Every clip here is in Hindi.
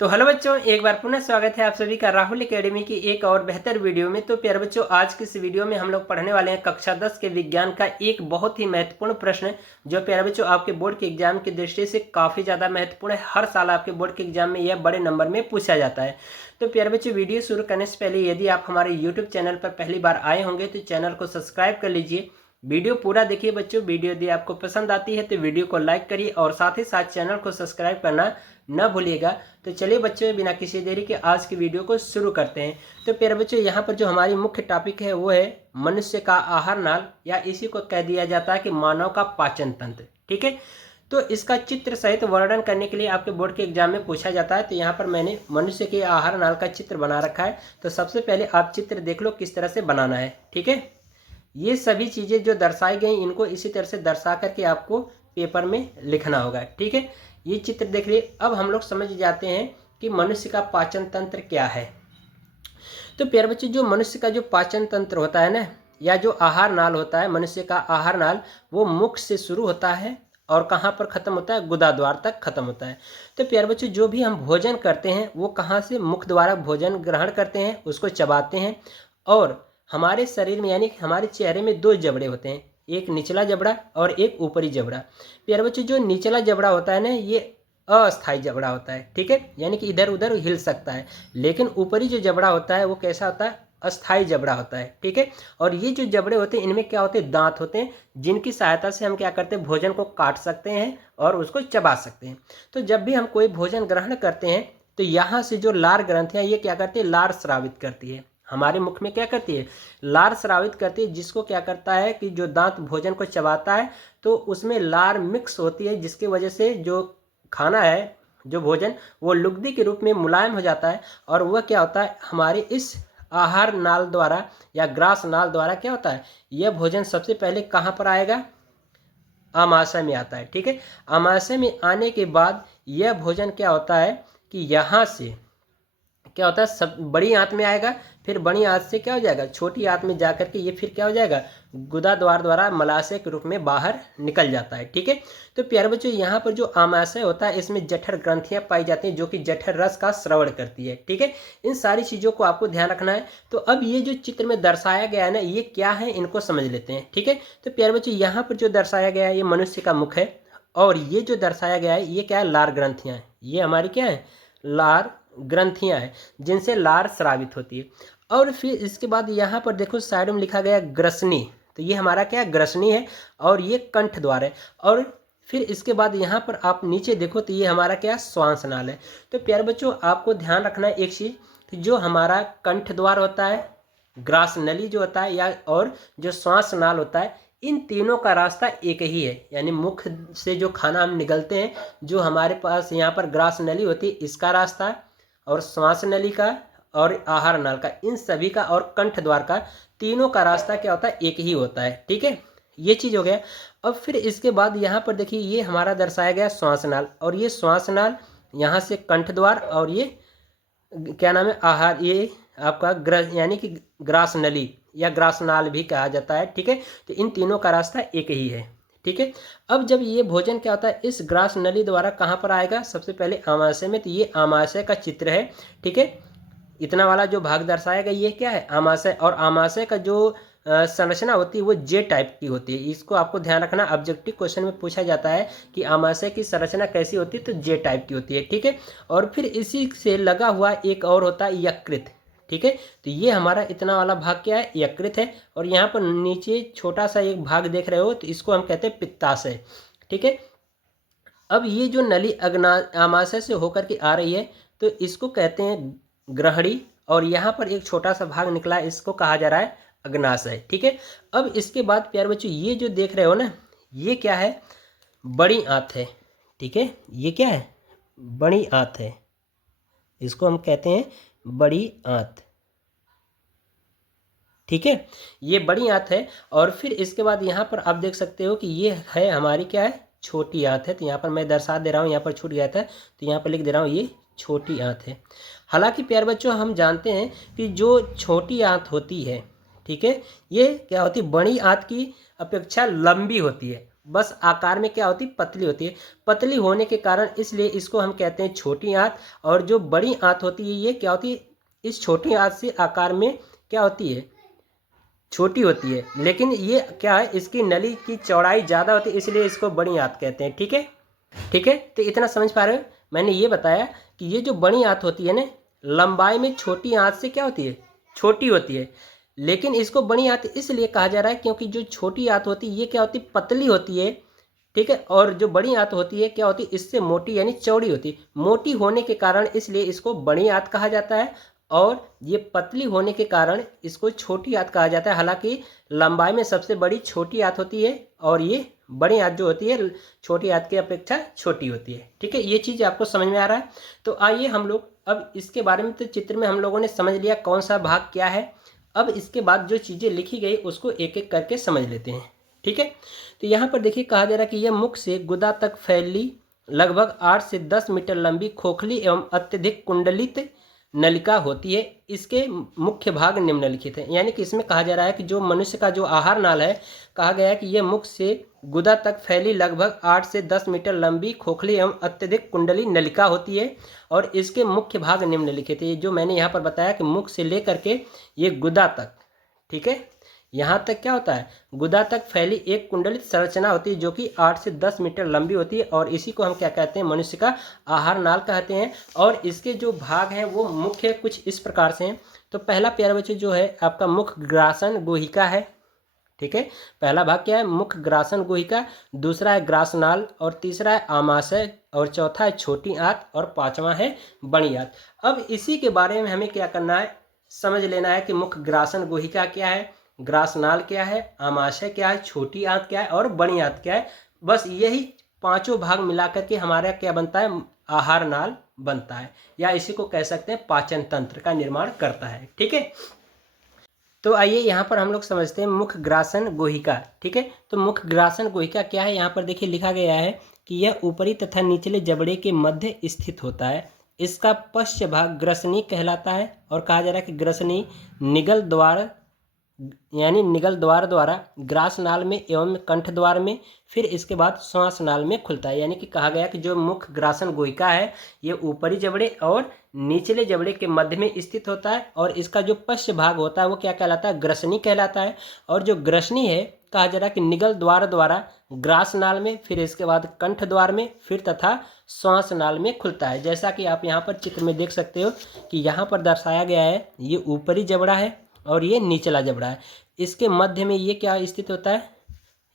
तो हेलो बच्चों, एक बार पुनः स्वागत है आप सभी का राहुल एकेडमी की एक और बेहतर वीडियो में। तो प्यारे बच्चों, आज की इस वीडियो में हम लोग पढ़ने वाले हैं कक्षा 10 के विज्ञान का एक बहुत ही महत्वपूर्ण प्रश्न, जो प्यारे बच्चों आपके बोर्ड के एग्जाम की दृष्टि से काफ़ी ज़्यादा महत्वपूर्ण है। हर साल आपके बोर्ड के एग्जाम में यह बड़े नंबर में पूछा जाता है। तो प्यारे बच्चों, वीडियो शुरू करने से पहले यदि आप हमारे यूट्यूब चैनल पर पहली बार आए होंगे तो चैनल को सब्सक्राइब कर लीजिए। वीडियो पूरा देखिए बच्चों। वीडियो यदि आपको पसंद आती है तो वीडियो को लाइक करिए और साथ ही साथ चैनल को सब्सक्राइब करना न भूलिएगा। तो चलिए बच्चों, बिना किसी देरी के आज की वीडियो को शुरू करते हैं। तो प्यारे बच्चों, यहाँ पर जो हमारी मुख्य टॉपिक है वो है मनुष्य का आहार नाल, या इसी को कह दिया जाता है कि मानव का पाचन तंत्र। ठीक है, तो इसका चित्र सहित वर्णन करने के लिए आपके बोर्ड के एग्जाम में पूछा जाता है। तो यहाँ पर मैंने मनुष्य के आहार नाल का चित्र बना रखा है। तो सबसे पहले आप चित्र देख लो किस तरह से बनाना है। ठीक है, ये सभी चीज़ें जो दर्शाई गई इनको इसी तरह से दर्शा करके आपको पेपर में लिखना होगा। ठीक है, ये चित्र देख लिए। अब हम लोग समझ जाते हैं कि मनुष्य का पाचन तंत्र क्या है। तो प्यारे बच्चों, जो मनुष्य का जो पाचन तंत्र होता है ना, या जो आहार नाल होता है, मनुष्य का आहार नाल वो मुख से शुरू होता है और कहाँ पर ख़त्म होता है, गुदाद्वार तक ख़त्म होता है। तो प्यारे बच्चों, जो भी हम भोजन करते हैं वो कहाँ से, मुख द्वारा भोजन ग्रहण करते हैं, उसको चबाते हैं। और हमारे शरीर में यानी कि हमारे चेहरे में दो जबड़े होते हैं, एक निचला जबड़ा और एक ऊपरी जबड़ा। प्यारे बच्चों, जो निचला जबड़ा होता है ना, ये अस्थायी जबड़ा होता है। ठीक है, यानी कि इधर उधर हिल सकता है। लेकिन ऊपरी जो जबड़ा होता है वो कैसा होता है, अस्थायी जबड़ा होता है। ठीक है, और ये जो जबड़े होते हैं इनमें क्या होते हैं, दांत होते हैं, जिनकी सहायता से हम क्या करते हैं, भोजन को काट सकते हैं और उसको चबा सकते हैं। तो जब भी हम कोई भोजन ग्रहण करते हैं तो यहाँ से जो लार ग्रंथियाँ ये क्या करती है, लार स्रावित करती है। हमारे मुख में क्या करती है, लार स्रावित करती है, जिसको क्या करता है कि जो दांत भोजन को चबाता है तो उसमें लार मिक्स होती है, जिसकी वजह से जो खाना है, जो भोजन, वो लुगदी के रूप में मुलायम हो जाता है। और वह क्या होता है, हमारे इस आहार नाल द्वारा या ग्रास नाल द्वारा क्या होता है, यह भोजन सबसे पहले कहाँ पर आएगा, आमाशय में आता है। ठीक है, आमाशय में आने के बाद यह भोजन क्या होता है कि यहाँ से क्या होता है, सब बड़ी आंत में आएगा, फिर बड़ी आंत से क्या हो जाएगा, छोटी आंत में जाकर के ये फिर क्या हो जाएगा, गुदा द्वार द्वारा मलाशय के रूप में बाहर निकल जाता है। ठीक है, तो प्यारे बच्चों, यहाँ पर जो आमाशय होता है इसमें जठर ग्रंथियाँ पाई जाती हैं, जो कि जठर रस का श्रवण करती है। ठीक है, इन सारी चीज़ों को आपको ध्यान रखना है। तो अब ये जो चित्र में दर्शाया गया है ना, ये क्या है, इनको समझ लेते हैं। ठीक है, तो प्यारे बच्चों, यहाँ पर जो दर्शाया गया है ये मनुष्य का मुख है, और ये जो दर्शाया गया है ये क्या है, लार ग्रंथियाँ हैं। ये हमारी क्या है, लार ग्रंथियां हैं, जिनसे लार स्रावित होती है। और फिर इसके बाद यहाँ पर देखो साइड में लिखा गया ग्रसनी। तो ये हमारा क्या है, ग्रसनी है, और ये कंठ द्वार है। और फिर इसके बाद यहाँ पर आप नीचे देखो तो ये हमारा क्या, श्वास नाल है। तो प्यारे बच्चों, आपको ध्यान रखना है एक चीज़, कि जो हमारा कंठ द्वार होता है, ग्रास नली जो होता है, या और जो श्वास नाल होता है, इन तीनों का रास्ता एक ही है। यानी मुख से जो खाना हम निगलते हैं, जो हमारे पास यहाँ पर ग्रास नली होती है, इसका रास्ता, और श्वास नली का और आहार नाल का, इन सभी का, और कंठ द्वार का, तीनों का रास्ता क्या होता है, एक ही होता है। ठीक है, ये चीज़ हो गया। अब फिर इसके बाद यहाँ पर देखिए ये हमारा दर्शाया गया श्वास नाल, और ये श्वास नाल यहाँ से कंठ द्वार, और ये क्या नाम है, आहार, ये आपका यानी कि ग्रास नली या ग्रास नाल भी कहा जाता है। ठीक है, तो इन तीनों का रास्ता एक ही है। ठीक है, अब जब ये भोजन क्या होता है, इस ग्रास नली द्वारा कहाँ पर आएगा, सबसे पहले आमाशय में। तो ये आमाशय का चित्र है। ठीक है, इतना वाला जो भाग दर्शाया गया ये क्या है, आमाशय। और आमाशय का जो संरचना होती है वो जे टाइप की होती है। इसको आपको ध्यान रखना, ऑब्जेक्टिव क्वेश्चन में पूछा जाता है कि आमाशय की संरचना कैसी होती है, तो जे टाइप की होती है। ठीक है, और फिर इसी से लगा हुआ एक और होता है यकृत। ठीक है, तो ये हमारा इतना वाला भाग क्या है, यकृत है। और यहाँ पर नीचे छोटा सा एक भाग देख रहे हो, तो इसको हम कहते हैं पित्ताशय। ठीक है, अब ये जो नली आमाशय से होकर के आ रही है तो इसको कहते हैं ग्रहणी, और यहाँ पर एक छोटा सा भाग निकला है, इसको कहा जा रहा है अग्नाशय। ठीक है, अब इसके बाद प्यारे बच्चों, ये जो देख रहे हो ना, ये क्या है, बड़ी आंत है। ठीक है, ये क्या है, बड़ी आंत है, इसको हम कहते हैं बड़ी आंत। ठीक है, ये बड़ी आंत है। और फिर इसके बाद यहाँ पर आप देख सकते हो कि ये है हमारी क्या है, छोटी आंत है। तो यहाँ पर मैं दर्शा दे रहा हूँ, यहाँ पर छूट गया था तो यहाँ पर लिख दे रहा हूँ, ये छोटी आंत है। हालांकि प्यारे बच्चों, हम जानते हैं कि जो छोटी आंत होती है, ठीक है, ये क्या होती है, बड़ी आंत की अपेक्षा लंबी होती है। बस आकार में क्या होती है, पतली होती है। पतली होने के कारण इसलिए इसको हम कहते हैं छोटी आंत। और जो बड़ी आंत होती है ये क्या होती है, इस छोटी आंत से आकार में क्या होती है, छोटी होती है। लेकिन ये क्या है, इसकी नली की चौड़ाई ज़्यादा होती है, इसलिए इसको बड़ी आंत कहते हैं। ठीक है, ठीक है। तो इतना समझ पा रहे हो। मैंने ये बताया कि ये जो बड़ी आंत होती है ना, लंबाई में छोटी आंत से क्या होती है, छोटी होती है। लेकिन इसको बड़ी आंत इसलिए कहा जा रहा है क्योंकि जो छोटी आंत होती है ये क्या होती है, पतली होती है। ठीक है। और जो बड़ी आंत होती है क्या होती है, इससे मोटी यानी चौड़ी होती है। मोटी होने के कारण इसलिए इसको बड़ी आंत कहा जाता है, और ये पतली होने के कारण इसको छोटी आंत कहा जाता है। हालांकि लंबाई में सबसे बड़ी छोटी आंत होती है, और ये बड़ी आंत जो होती है छोटी आंत की अपेक्षा छोटी होती है। ठीक है, ये चीज़ आपको समझ में आ रहा है। तो आइए हम लोग अब इसके बारे में, तो चित्र में हम लोगों ने समझ लिया कौन सा भाग क्या है। अब इसके बाद जो चीज़ें लिखी गई उसको एक एक करके समझ लेते हैं। ठीक है। तो यहाँ पर देखिए कहा जा रहा है कि यह मुख से गुदा तक फैली लगभग 8 से 10 मीटर लंबी खोखली एवं अत्यधिक कुंडलित नलिका होती है। इसके मुख्य भाग निम्नलिखित हैं। यानी कि इसमें कहा जा रहा है कि जो मनुष्य का जो आहार नाल है, कहा गया है कि यह मुख से गुदा तक फैली लगभग 8 से 10 मीटर लंबी खोखली एवं अत्यधिक कुंडली नलिका होती है, और इसके मुख्य भाग निम्नलिखित है। जो मैंने यहाँ पर बताया कि मुख से लेकर के ये गुदा तक, ठीक है, यहाँ तक क्या होता है, गुदा तक फैली एक कुंडलित संरचना होती है जो कि 8 से 10 मीटर लंबी होती है, और इसी को हम क्या कहते हैं, मनुष्य का आहार नाल कहते हैं। और इसके जो भाग हैं वो मुख्य कुछ इस प्रकार से हैं। तो पहला प्यारा बच्चे जो है आपका मुख ग्रासन गुहिका है। ठीक है, पहला भाग क्या है, मुख ग्रासन गुहिका, दूसरा है ग्रासनाल, और तीसरा है आमाशय, और चौथा है छोटी आंत, और पांचवा है बड़ी आंत। अब इसी के बारे में हमें क्या करना है, समझ लेना है कि मुख ग्रासन गुहिका क्या है, ग्रासनाल क्या है, आमाशय क्या है, छोटी आंत क्या है, और बड़ी आंत क्या है। बस यही पांचों भाग मिलाकर के हमारा क्या बनता है, आहार नाल बनता है, या इसी को कह सकते हैं पाचन तंत्र का निर्माण करता है। ठीक है। तो आइए यहाँ पर हम लोग समझते हैं मुख ग्रासन गुहिका। ठीक है, तो मुख ग्रासन गुहिका क्या है, यहाँ पर देखिए लिखा गया है कि यह ऊपरी तथा निचले जबड़े के मध्य स्थित होता है। इसका पश्च भाग ग्रसनी कहलाता है, और कहा जा रहा है कि ग्रसनी निगल द्वार यानी निगल द्वार द्वारा ग्रास नाल में एवं कंठ द्वार में, फिर इसके बाद श्वास नाल में खुलता है। यानी कि कहा गया कि जो मुख ग्रासन गुहिका है ये ऊपरी जबड़े और निचले जबड़े के मध्य में स्थित होता है, और इसका जो पश्च भाग होता है वो क्या कहलाता है, ग्रसनी कहलाता है। और जो ग्रसनी है कहा जा रहा है कि निगल द्वार द्वारा ग्रास नाल में, फिर इसके बाद कंठ द्वार में, फिर तथा श्वास नाल में खुलता है। जैसा कि आप यहाँ पर चित्र में देख सकते हो कि यहाँ पर दर्शाया गया है, ये ऊपरी जबड़ा है और ये निचला जबड़ा है। इसके मध्य में ये क्या स्थित होता है,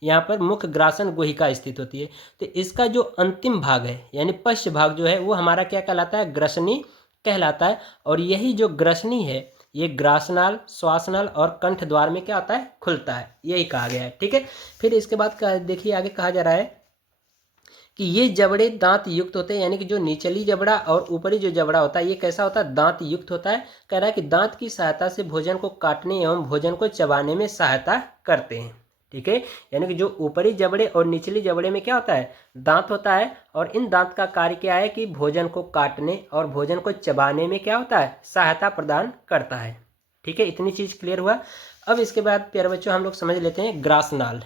यहाँ पर मुख ग्रासन गुहिका स्थित होती है। तो इसका जो अंतिम भाग है यानी पश्च भाग जो है वो हमारा क्या कहलाता है, ग्रसनी कहलाता है। और यही जो ग्रसनी है ये ग्रासनाल, श्वासनाल और कंठ द्वार में क्या होता है, खुलता है, यही कहा गया है। ठीक है। फिर इसके बाद देखिए आगे कहा जा रहा है कि ये जबड़े दांत युक्त होते हैं। यानी कि जो निचली जबड़ा और ऊपरी जो जबड़ा होता है ये कैसा होता है, दांत युक्त होता है। कह रहा है कि दांत की सहायता से भोजन को काटने एवं भोजन को चबाने में सहायता करते हैं। ठीक है, यानी कि जो ऊपरी जबड़े और निचली जबड़े में क्या होता है, दांत होता है, और इन दांत का कार्य क्या है कि भोजन को काटने और भोजन को चबाने में क्या होता है, सहायता प्रदान करता है। ठीक है, इतनी चीज़ क्लियर हुआ। अब इसके बाद प्यारे बच्चों हम लोग समझ लेते हैं ग्रासनाल।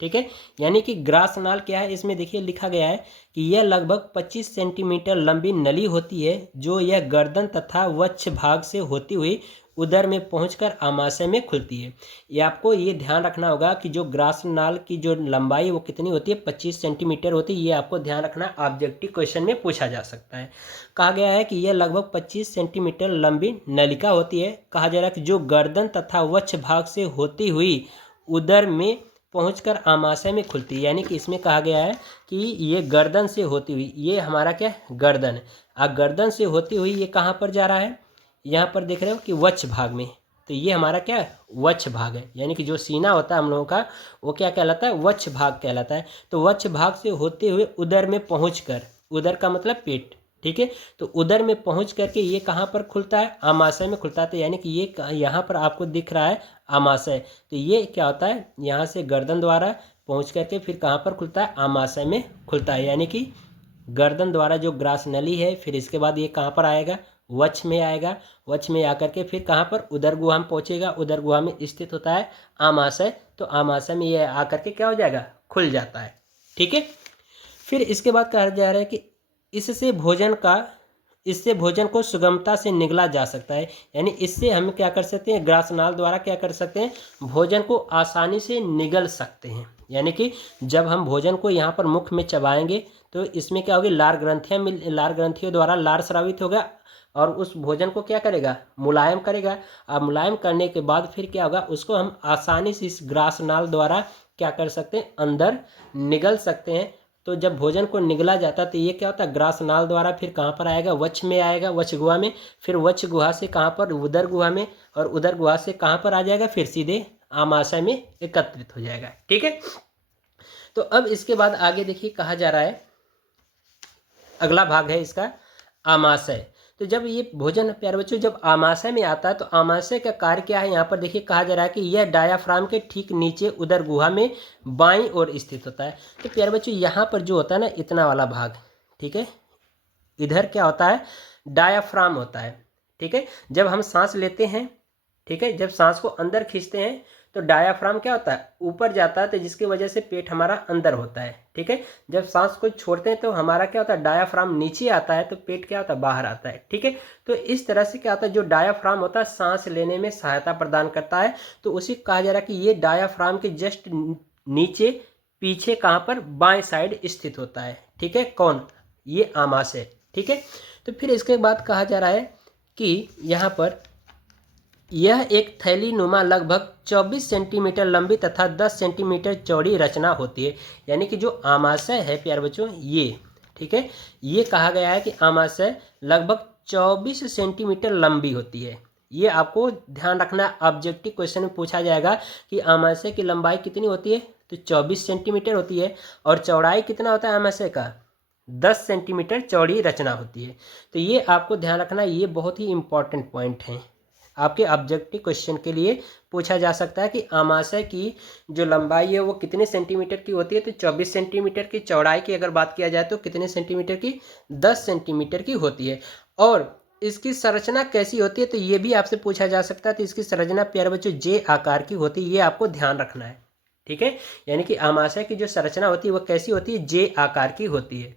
ठीक है, यानी कि ग्रासनाल क्या है, इसमें देखिए लिखा गया है कि यह लगभग 25 सेंटीमीटर लंबी नली होती है, जो यह गर्दन तथा वक्ष भाग से होती हुई उदर में पहुंचकर आमाशय में खुलती है। ये आपको ये ध्यान रखना होगा कि जो ग्रासनाल की जो लंबाई वो कितनी होती है, 25 सेंटीमीटर होती है। ये आपको ध्यान रखना, ऑब्जेक्टिव क्वेश्चन में पूछा जा सकता है। कहा गया है कि यह लगभग 25 सेंटीमीटर लंबी नलिका होती है। कहा जा रहा है कि जो गर्दन तथा वक्ष भाग से होती हुई उदर में पहुंचकर आमाशय में खुलती है। यानी कि इसमें कहा गया है कि ये गर्दन से होती हुई, ये हमारा क्या है, गर्दन है। गर्दन से होती हुई ये कहाँ पर जा रहा है, यहाँ पर देख रहे हो कि वक्ष भाग में। तो ये हमारा क्या है, वक्ष भाग है। यानी कि जो सीना होता है हम लोगों का वो क्या कहलाता है, वक्ष भाग कहलाता है। तो वक्ष भाग से होते हुए उदर में पहुँचकर, उदर का मतलब पेट, ठीक है, तो उदर में पहुंच करके ये कहाँ पर खुलता है, आमाशय में खुलता है। तो यानी कि ये यहाँ पर आपको दिख रहा है आमाशय। तो ये क्या होता है, यहाँ से गर्दन द्वारा पहुंच करके फिर कहाँ पर खुलता है, आमाशय में खुलता है। यानी कि गर्दन द्वारा जो ग्रास नली है, फिर इसके बाद ये कहाँ पर आएगा, वक्ष में आएगा। वक्ष में आकर के फिर कहाँ पर, उदर गुहा में पहुँचेगा। उदर गुहा में स्थित होता है आमाशय। तो आमाशय में ये आकर के क्या हो जाएगा, खुल जाता है। ठीक है। फिर इसके बाद कहा जा रहा है कि इससे भोजन को सुगमता से निगला जा सकता है, यानी इससे हम क्या कर सकते हैं, ग्रासनाल द्वारा क्या कर सकते हैं, भोजन को आसानी से निगल सकते हैं। यानी कि जब हम भोजन को यहाँ पर मुख में चबाएंगे तो इसमें क्या होगी, लार ग्रंथियों द्वारा लार स्रावित होगा और उस भोजन को क्या करेगा, मुलायम करेगा। अब मुलायम करने के बाद फिर क्या होगा, उसको हम आसानी से इस ग्रासनाल द्वारा क्या कर सकते हैं, अंदर निगल सकते हैं। तो जब भोजन को निगला जाता है तो ये क्या होता है, ग्रासनाल द्वारा फिर कहाँ पर आएगा, वक्ष में आएगा, वक्ष गुहा में, फिर वक्ष गुहा से कहाँ पर, उदर गुहा में, और उदर गुहा से कहाँ पर आ जाएगा, फिर सीधे आमाशय में एकत्रित हो जाएगा। ठीक है। तो अब इसके बाद आगे देखिए कहा जा रहा है, अगला भाग है इसका आमाशय। तो जब ये भोजन प्यारे बच्चों जब आमाशय में आता है तो आमाशय का कार्य क्या है, यहाँ पर देखिए कहा जा रहा है कि यह डायाफ्राम के ठीक नीचे उदर गुहा में बाईं ओर स्थित होता है। तो प्यारे बच्चों यहाँ पर जो होता है ना, इतना वाला भाग, ठीक है, इधर क्या होता है, डायाफ्राम होता है। ठीक है। जब हम सांस लेते हैं, ठीक है, जब सांस को अंदर खींचते हैं तो डायाफ्राम क्या होता है, ऊपर जाता है, तो जिसकी वजह से पेट हमारा अंदर होता है। ठीक है। जब सांस को छोड़ते हैं तो हमारा क्या होता है, डायाफ्राम नीचे आता है, तो पेट क्या होता है, बाहर आता है। ठीक है। तो इस तरह से क्या होता है, जो डायाफ्राम होता है सांस लेने में सहायता प्रदान करता है। तो उसी कहा जा रहा है कि ये डायाफ्राम के जस्ट नीचे पीछे कहाँ पर, बाएं साइड स्थित होता है। ठीक है। कौन, ये आमाशय। ठीक है। तो फिर इसके बाद कहा जा रहा है कि यहाँ पर यह एक थैली नुमा लगभग 24 सेंटीमीटर लंबी तथा 10 सेंटीमीटर चौड़ी रचना होती है। यानी कि जो आमाशय है प्यारे बच्चों, ये, ठीक है, ये कहा गया है कि आमाशय लगभग 24 सेंटीमीटर लंबी होती है। ये आपको ध्यान रखना, ऑब्जेक्टिव क्वेश्चन में पूछा जाएगा कि आमाशय की लंबाई कितनी होती है, तो 24 सेंटीमीटर होती है, और चौड़ाई कितना होता है आमाशय का, 10 सेंटीमीटर चौड़ी रचना होती है। तो ये आपको ध्यान रखना, ये बहुत ही इंपॉर्टेंट पॉइंट है, आपके ऑब्जेक्टिव क्वेश्चन के लिए पूछा जा सकता है कि आमाशय की जो लंबाई है वो कितने सेंटीमीटर की होती है। तो 24 सेंटीमीटर की, चौड़ाई की अगर बात किया जाए तो कितने सेंटीमीटर की, 10 सेंटीमीटर की होती है। और इसकी संरचना कैसी होती है, तो ये भी आपसे पूछा जा सकता है। तो इसकी संरचना प्यारे बच्चों जे आकार की होती है, ये आपको ध्यान रखना है। ठीक है। यानी कि आमाशय की जो संरचना होती है वो कैसी होती है, जे आकार की होती है।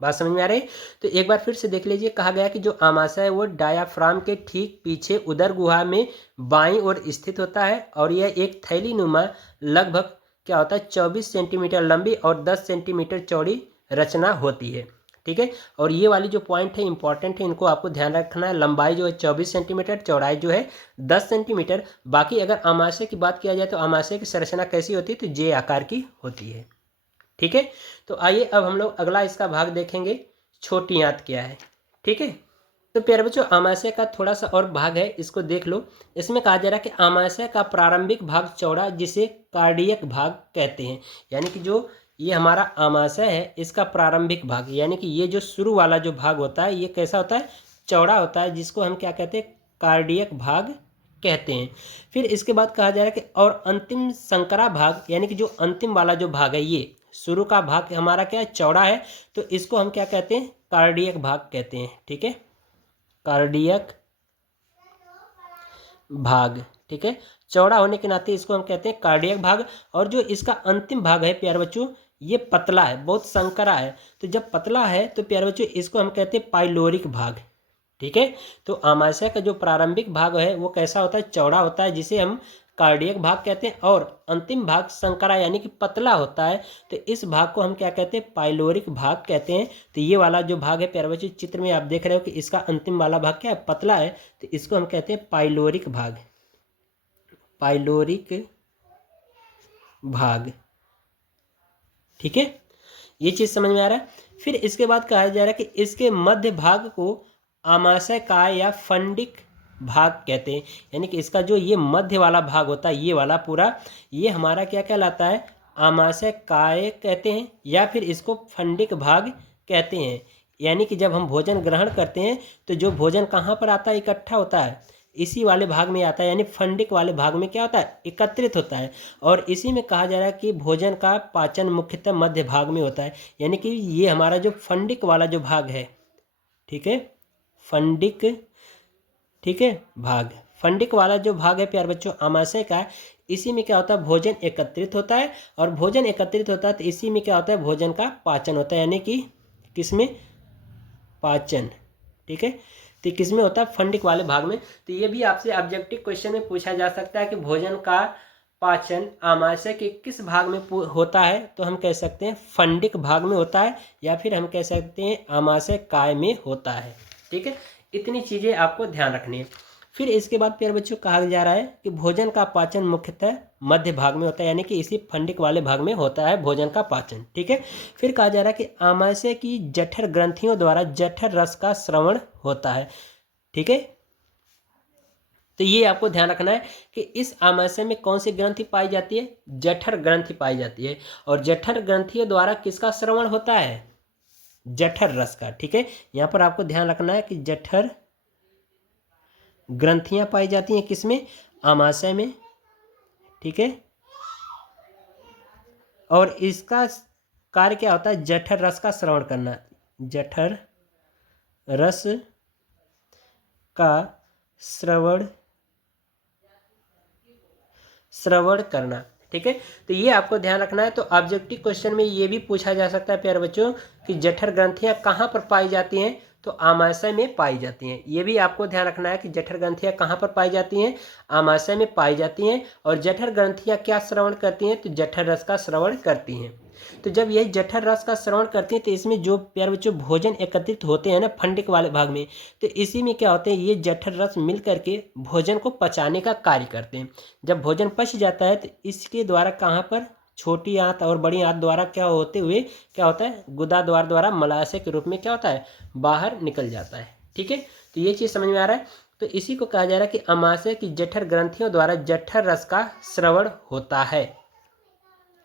बात समझ में आ रही। तो एक बार फिर से देख लीजिए, कहा गया कि जो आमाशय है वो डायाफ्राम के ठीक पीछे उदर गुहा में बाईं ओर स्थित होता है, और यह एक थैली नुमा लगभग क्या होता है, 24 सेंटीमीटर लंबी और 10 सेंटीमीटर चौड़ी रचना होती है। ठीक है। और ये वाली जो पॉइंट है इंपॉर्टेंट है, इनको आपको ध्यान रखना है। लंबाई जो है 24 सेंटीमीटर, चौड़ाई जो है 10 सेंटीमीटर। बाकी अगर आमाशय की बात किया जाए तो आमाशय की संरचना कैसी होती है, तो जे आकार की होती है। ठीक है। तो आइए अब हम लोग अगला इसका भाग देखेंगे, छोटी आंत क्या है। ठीक है। तो प्यारे बच्चों आमाशय का थोड़ा सा और भाग है, इसको देख लो। इसमें कहा जा रहा है कि आमाशय का प्रारंभिक भाग चौड़ा, जिसे कार्डियक भाग कहते हैं। यानी कि जो ये हमारा आमाशय है इसका प्रारंभिक भाग, यानी कि ये जो शुरू वाला जो भाग होता है ये कैसा होता है, चौड़ा होता है, जिसको हम क्या कहते हैं, कार्डियक भाग कहते हैं। फिर इसके बाद कहा जा रहा है कि और अंतिम संकरा भाग, यानी कि जो अंतिम वाला जो भाग है, ये शुरू का भाग हमारा क्या है, चौड़ा है, तो इसको हम क्या कहते हैं, कार्डियक भाग कहते हैं। ठीक है। कार्डियक भाग। ठीक है। चौड़ा होने के नाते इसको हम कहते हैं कार्डियक भाग। और जो इसका अंतिम भाग है प्यारे बच्चों, ये पतला है, बहुत संकरा है। तो जब पतला है तो प्यारे बच्चों इसको हम कहते हैं पाइलोरिक भाग। ठीक है। तो आमाशय का जो प्रारंभिक भाग है वो कैसा होता है, चौड़ा होता है, जिसे हम कार्डियक भाग कहते हैं। और अंतिम भाग संकरा यानी कि पतला होता है, तो इस भाग को हम क्या कहते हैं, पाइलोरिक भाग कहते हैं। तो ये वाला जो भाग है प्यारे बच्चों, चित्र में आप देख रहे हो कि इसका अंतिम वाला भाग क्या है, पतला है, तो इसको हम कहते हैं पाइलोरिक भाग। पाइलोरिक भाग। ठीक है। ये चीज़ समझ में आ रहा है। फिर इसके बाद कहा जा रहा है कि इसके मध्य भाग को आमाशय काय या फंडिक भाग कहते हैं। यानी कि इसका जो ये मध्य वाला भाग होता है, ये वाला पूरा, ये हमारा क्या कहलाता है, आमाशय काय कहते हैं, या फिर इसको फंडिक भाग कहते हैं। यानी कि जब हम भोजन ग्रहण करते हैं तो जो भोजन कहाँ पर आता है, इकट्ठा होता है, इसी वाले भाग में आता है, यानी फंडिक वाले भाग में क्या होता है, एकत्रित होता है। और इसी में कहा जा रहा है कि भोजन का पाचन मुख्यतः मध्य भाग में होता है। यानी कि ये हमारा जो फंडिक वाला जो भाग है, ठीक है, फंडिक, ठीक है, भाग, फंडिक वाला जो भाग है प्यारे बच्चों आमाशय का, इसी में क्या होता है, भोजन एकत्रित होता है, और भोजन एकत्रित होता है तो इसी में क्या होता है, भोजन का पाचन होता है, यानी कि किसमें, पाचन। ठीक है, तो किसमें होता है, फंडिक वाले भाग में। तो ये भी आपसे ऑब्जेक्टिव क्वेश्चन में पूछा जा सकता है कि भोजन का पाचन आमाशय के किस भाग में होता है, तो हम कह सकते हैं फंडिक भाग में होता है, या फिर हम कह सकते हैं आमाशय काय में होता है। ठीक है, इतनी चीज़ें आपको ध्यान रखनी है। फिर इसके बाद प्यारे बच्चों कहा जा रहा है कि भोजन का पाचन मुख्यतः मध्य भाग में होता है, यानी कि इसी फंडिक वाले भाग में होता है भोजन का पाचन। ठीक है, फिर कहा जा रहा है कि आमाशय की जठर ग्रंथियों द्वारा जठर रस का श्रवण होता है। ठीक है, तो ये आपको ध्यान रखना है कि इस आमाशय में कौन सी ग्रंथि पाई जाती है, जठर ग्रंथि पाई जाती है, और जठर ग्रंथियों द्वारा किसका श्रवण होता है, जठर रस का। ठीक है, यहाँ पर आपको ध्यान रखना है कि जठर ग्रंथियां पाई जाती हैं किसमें, आमाशय में। ठीक है, और इसका कार्य क्या होता है, जठर रस का श्रवण करना, जठर रस का श्रवण करना। ठीक है, तो ये आपको ध्यान रखना है। तो ऑब्जेक्टिव क्वेश्चन में ये भी पूछा जा सकता है प्यारे बच्चों कि जठर ग्रंथियां कहाँ पर पाई जाती हैं, तो आमाशय में पाई जाती हैं। ये भी आपको ध्यान रखना है कि जठर ग्रंथियां कहाँ पर पाई जाती हैं, आमाशय में पाई जाती हैं। और जठर ग्रंथियां क्या श्रवण करती हैं, तो जठर रस का श्रवण करती हैं। तो जब यही जठर रस का श्रवण करती हैं तो इसमें जो प्यारे बच्चों भोजन एकत्रित होते हैं ना फंडिक वाले भाग में, तो इसी में क्या होते हैं, ये जठर रस मिल करके भोजन को पचाने का कार्य करते हैं। जब भोजन पच जाता है तो इसके द्वारा कहाँ पर, छोटी आंत और बड़ी आंत द्वारा क्या होते हुए क्या होता है, गुदा द्वारा मलाशय के रूप में क्या होता है, बाहर निकल जाता है। ठीक है, तो ये चीज़ समझ में आ रहा है। तो इसी को कहा जा रहा है कि आमाशय की जठर ग्रंथियों द्वारा जठर रस का श्रवण होता है।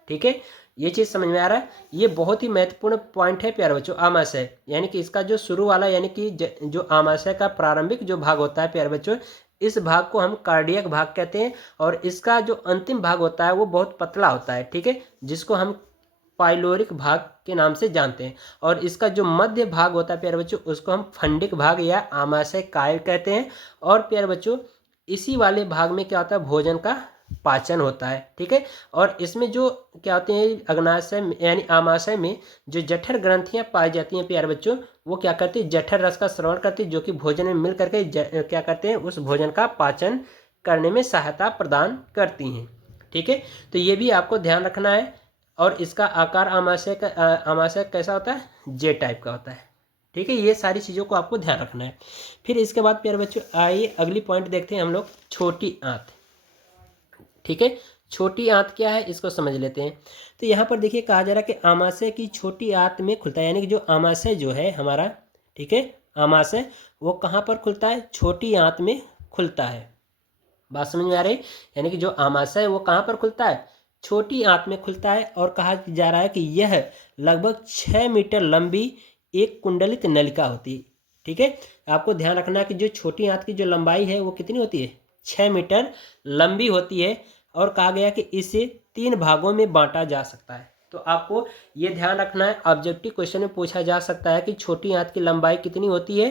ठीक है, ये चीज़ समझ में आ रहा है। ये बहुत ही महत्वपूर्ण पॉइंट है प्यारे बच्चों, आमाशय, यानी कि इसका जो शुरू वाला यानी कि जो आमाशय का प्रारंभिक जो भाग होता है प्यारे बच्चों, इस भाग को हम कार्डियक भाग कहते हैं, और इसका जो अंतिम भाग होता है वो बहुत पतला होता है। ठीक है, जिसको हम पाइलोरिक भाग के नाम से जानते हैं, और इसका जो मध्य भाग होता है प्यारे बच्चों उसको हम फंडिक भाग या आमाशय काय कहते हैं। और प्यारे बच्चों इसी वाले भाग में क्या होता है, भोजन का पाचन होता है। ठीक है, और इसमें जो क्या होते हैं, अग्नाशय यानी आमाशय में जो जठर ग्रंथियां पाई जाती हैं प्यारे बच्चों, वो क्या करती है, जठर रस का श्रवण करती है, जो कि भोजन में मिल करके क्या करते हैं, उस भोजन का पाचन करने में सहायता प्रदान करती हैं। ठीक है, तो ये भी आपको ध्यान रखना है। और इसका आकार आमाशय कैसा होता है, जे टाइप का होता है। ठीक है, ये सारी चीज़ों को आपको ध्यान रखना है। फिर इसके बाद प्यारे बच्चों आइए अगली पॉइंट देखते हैं हम लोग, छोटी आंत। ठीक है, छोटी आंत क्या है इसको समझ लेते हैं। तो यहाँ पर देखिए कहा जा रहा है कि आमाशय की छोटी आंत में खुलता है, यानी कि जो आमाशय जो है हमारा, ठीक है, आमाशय वो कहाँ पर खुलता है, छोटी आंत में खुलता है। बात समझ में आ रही है, यानी कि जो आमाशय है वो कहाँ पर खुलता है, छोटी आंत में खुलता है। और कहा जा रहा है कि यह लगभग 6 मीटर लंबी एक कुंडलित नलिका होती है। ठीक है, आपको ध्यान रखना है कि जो छोटी आंत की जो लंबाई है वो कितनी होती है, 6 मीटर लंबी होती है। और कहा गया कि इसे 3 भागों में बांटा जा सकता है। तो आपको ये ध्यान रखना है, ऑब्जेक्टिव क्वेश्चन में पूछा जा सकता है कि छोटी आंत की लंबाई कितनी होती है,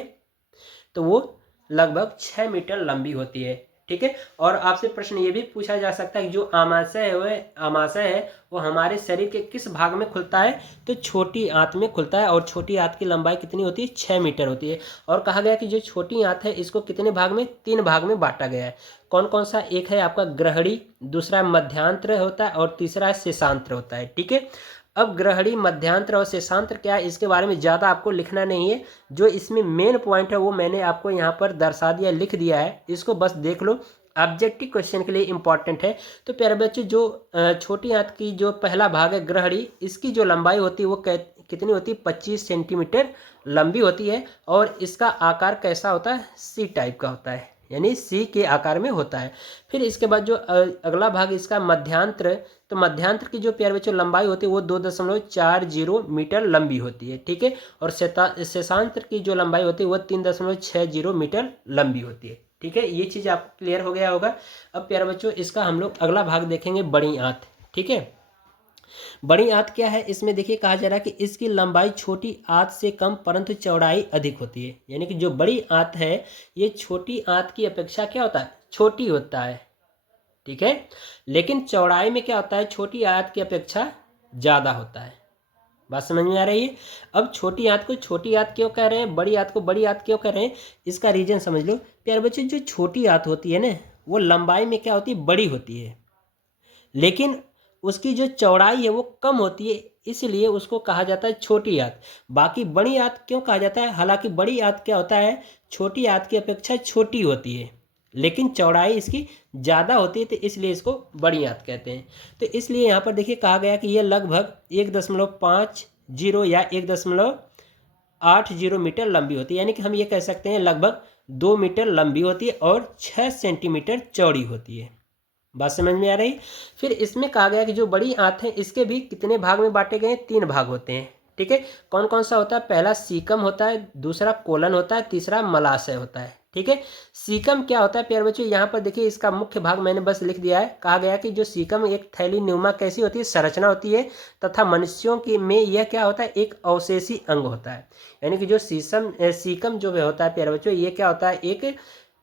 तो वो लगभग 6 मीटर लंबी होती है। ठीक है, और आपसे प्रश्न ये भी पूछा जा सकता है कि जो आमाशय है वो हमारे शरीर के किस भाग में खुलता है, तो छोटी आंत में खुलता है। और छोटी आंत की लंबाई कितनी होती है, 6 मीटर होती है। और कहा गया कि जो छोटी आंत है इसको कितने भाग में, 3 भाग में बांटा गया है। कौन कौन सा, एक है आपका ग्रहणी, दूसरा मध्यांत्र होता है, और तीसरा शेषांत्र होता है। ठीक है, अब ग्रहणी, मध्यांतर और शेषांत्र क्या है इसके बारे में ज़्यादा आपको लिखना नहीं है। जो इसमें मेन पॉइंट है वो मैंने आपको यहाँ पर दर्शा दिया, लिख दिया है, इसको बस देख लो, ऑब्जेक्टिव क्वेश्चन के लिए इंपॉर्टेंट है। तो प्यारे बच्चों जो छोटी आंत की जो पहला भाग है ग्रहणी, इसकी जो लंबाई होती है वो कितनी होती है, 25 सेंटीमीटर लंबी होती है। और इसका आकार कैसा होता है, सी टाइप का होता है, यानी सी के आकार में होता है। फिर इसके बाद जो अगला भाग इसका मध्यांतर, तो मध्यांतर की जो प्यारे बच्चों लंबाई होती है वो 2.40 मीटर लंबी होती है। ठीक है, और शेषांतर की जो लंबाई होती है वो 3.60 मीटर लंबी होती है। ठीक है, ये चीज़ आपको क्लियर हो गया होगा। अब प्यारे बच्चों इसका हम लोग अगला भाग देखेंगे, बड़ी आंत। ठीक है, बड़ी आंत क्या है, इसमें देखिए कहा जा रहा है कि इसकी लंबाई छोटी आंत से कम परंतु चौड़ाई अधिक होती है। यानी कि जो बड़ी आंत है ये छोटी आंत की अपेक्षा क्या होता है, छोटी होता है, ठीक है। लेकिन चौड़ाई में क्या होता है, छोटी आयत की अपेक्षा ज़्यादा होता है। बात समझ में आ रही है। अब छोटी आयत को छोटी आयत क्यों कह रहे हैं, बड़ी आयत को बड़ी आयत क्यों कह रहे हैं, इसका रीजन समझ लो। प्यारे बच्चे, जो छोटी आयत होती है ना, वो लंबाई में क्या होती है, बड़ी होती है, लेकिन उसकी जो चौड़ाई है वो कम होती है, इसलिए उसको कहा जाता है छोटी आयत। बाकी बड़ी आयत क्यों कहा जाता है, हालांकि बड़ी आयत क्या होता है, छोटी आयत की अपेक्षा छोटी होती है, लेकिन चौड़ाई इसकी ज़्यादा होती है, तो इसलिए इसको बड़ी आयत कहते हैं। तो इसलिए यहाँ पर देखिए कहा गया कि ये लगभग 1.50 या 1.80 मीटर लंबी होती है, यानी कि हम ये कह सकते हैं लगभग 2 मीटर लंबी होती है और 6 सेंटीमीटर चौड़ी होती है। बात समझ में आ रही। फिर इसमें कहा गया कि जो बड़ी आंत है इसके भी कितने भाग में बांटे गए हैं, 3 भाग होते हैं, ठीक है। कौन कौन सा होता है, पहला सीकम होता है, दूसरा कोलन होता है, तीसरा मलाशय होता है, ठीक है। सीकम क्या होता है प्यारे बच्चों, यहाँ पर देखिए इसका मुख्य भाग मैंने बस लिख दिया है। कहा गया कि जो सीकम एक थैली न्यूमा कैसी होती है, संरचना होती है, तथा मनुष्यों की में यह क्या होता है, एक अवशेषी अंग होता है। यानी कि जो सीकम जो होता है प्यारे बच्चों, ये क्या होता है, एक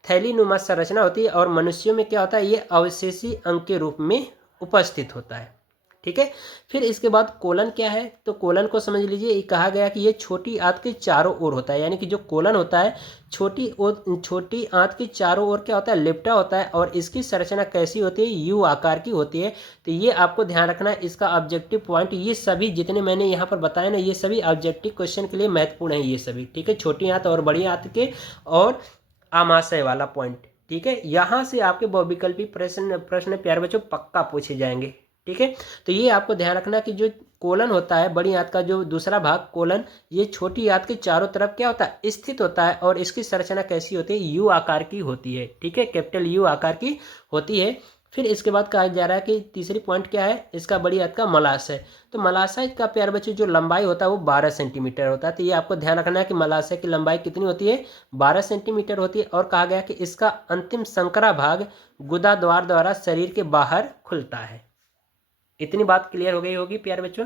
थैली नुमा संरचना होती है, और मनुष्यों में क्या होता है, ये अवशेषी अंग के रूप में उपस्थित होता है, ठीक है। फिर इसके बाद कोलन क्या है, तो कोलन को समझ लीजिए। ये कहा गया कि ये छोटी आंत के चारों ओर होता है, यानी कि जो कोलन होता है छोटी आंत के चारों ओर क्या होता है, लिपटा होता है, और इसकी संरचना कैसी होती है, यू आकार की होती है। तो ये आपको ध्यान रखना है, इसका ऑब्जेक्टिव पॉइंट, ये सभी जितने मैंने यहाँ पर बताए ना, ये सभी ऑब्जेक्टिव क्वेश्चन के लिए महत्वपूर्ण है, ये सभी, ठीक है। छोटी आंत और बड़ी आंत के, और आमाशय वाला पॉइंट, ठीक है। यहाँ से आपके बहुविकल्पी प्रश्न प्यारे बच्चों पक्का पूछे जाएंगे, ठीक है। तो ये आपको ध्यान रखना कि जो कोलन होता है, बड़ी आंत का जो दूसरा भाग कोलन, ये छोटी आंत के चारों तरफ क्या होता है, स्थित होता है, और इसकी संरचना कैसी होती है, यू आकार की होती है, ठीक है, कैपिटल यू आकार की होती है। फिर इसके बाद कहा जा रहा है कि तीसरी पॉइंट क्या है इसका, बड़ी आंत का मलाशय। तो मलाशय का प्यारे बच्चों जो लंबाई होता है वो 12 सेंटीमीटर होता है। तो ये आपको ध्यान रखना है कि मलाशय की लंबाई कितनी होती है, 12 सेंटीमीटर होती है। और कहा गया कि इसका अंतिम संकरा भाग गुदा द्वार द्वारा शरीर के बाहर खुलता है। इतनी बात क्लियर हो गई होगी प्यारे बच्चों।